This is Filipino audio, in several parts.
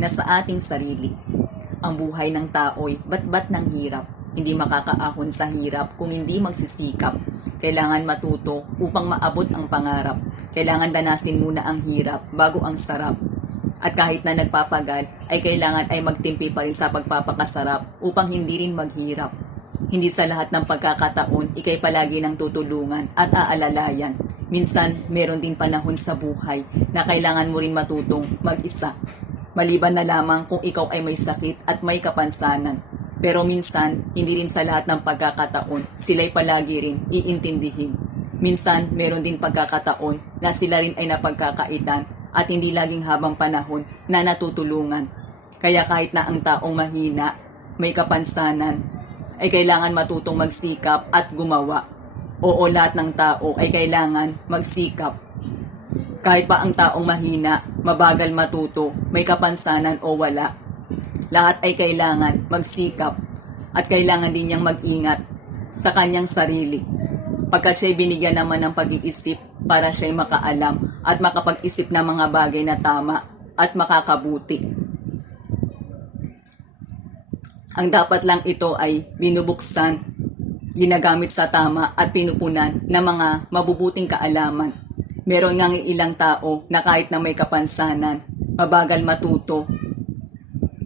na sa ating sarili. Ang buhay ng tao'y batbat ng hirap. Hindi makakaahon sa hirap kung hindi magsisikap. Kailangan matuto upang maabot ang pangarap. Kailangan danasin muna ang hirap bago ang sarap. At kahit na nagpapagal, ay kailangan ay magtimpi pa rin sa pagpapakasarap upang hindi rin maghirap. Hindi sa lahat ng pagkakataon, ikay palagi ng tutulungan at aalalayan. Minsan, meron din panahon sa buhay na kailangan mo rin matutong mag-isa. Maliban na lamang kung ikaw ay may sakit at may kapansanan. Pero minsan, hindi rin sa lahat ng pagkakataon, sila'y palagi rin iintindihin. Minsan, meron din pagkakataon na sila rin ay napagkakaitan at hindi laging habang panahon na natutulungan. Kaya kahit na ang taong mahina, may kapansanan, ay kailangan matutong magsikap at gumawa. Oo, lahat ng tao ay kailangan magsikap. Kahit pa ang taong mahina, mabagal matuto, may kapansanan o wala, lahat ay kailangan magsikap at kailangan din niyang mag-ingat sa kanyang sarili. Pagkat siya'y binigyan naman ng pag-iisip para siya'y makaalam at makapag-isip ng mga bagay na tama at makakabuti. Ang dapat lang ito ay binubuksan, ginagamit sa tama at pinupunan ng mga mabubuting kaalaman. Meron ngang ilang tao na kahit na may kapansanan, mabagal matuto,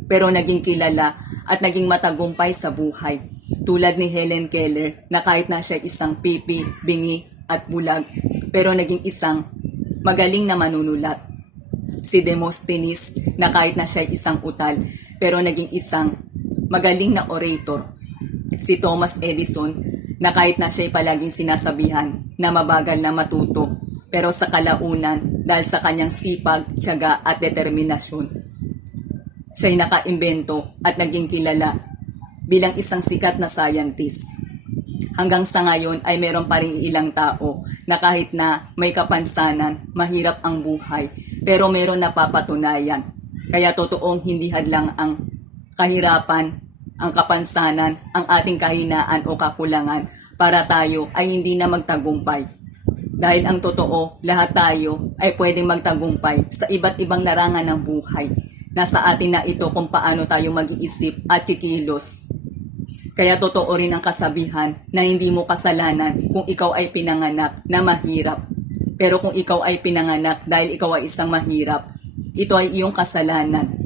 pero naging kilala at naging matagumpay sa buhay. Tulad ni Helen Keller na kahit na siya isang pipi, bingi at bulag, pero naging isang magaling na manunulat. Si Demosthenes na kahit na siya isang utal, pero naging isang magaling na orator. Si Thomas Edison na kahit na siya'y palaging sinasabihan na mabagal na matuto, pero sa kalaunan dahil sa kanyang sipag, tiyaga at determinasyon, siya'y nakaimbento at naging kilala bilang isang sikat na scientist. Hanggang sa ngayon ay meron pa rin ilang tao na kahit na may kapansanan, mahirap ang buhay, pero meron napapatunayan. Kaya totoong hindi hadlang ang kahirapan, ang kapansanan, ang ating kahinaan o kakulangan para tayo ay hindi na magtagumpay. Dahil ang totoo, lahat tayo ay pwedeng magtagumpay sa iba't ibang larangan ng buhay. Nasa atin na ito kung paano tayo mag-iisip at kikilos. Kaya totoo rin ang kasabihan na hindi mo kasalanan kung ikaw ay pinanganak na mahirap. Pero kung ikaw ay pinanganak dahil ikaw ay isang mahirap, ito ay iyong kasalanan.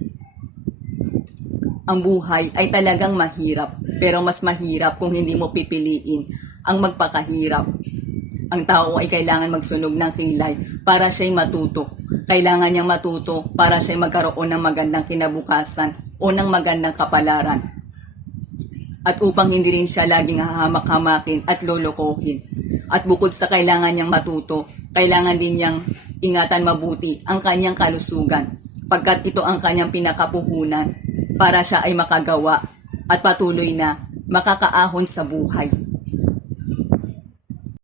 Ang buhay ay talagang mahirap, pero mas mahirap kung hindi mo pipiliin ang magpakahirap. Ang tao ay kailangan magsunog ng kilay para siya'y matuto. Kailangan niyang matuto para siya'y magkaroon ng magandang kinabukasan o ng magandang kapalaran. At upang hindi rin siya laging hahamak-hamakin at lolokohin. At bukod sa kailangan niyang matuto, kailangan din niyang ingatan mabuti ang kanyang kalusugan, pagkat ito ang kanyang pinakapuhunan para siya ay makagawa at patuloy na makakaahon sa buhay.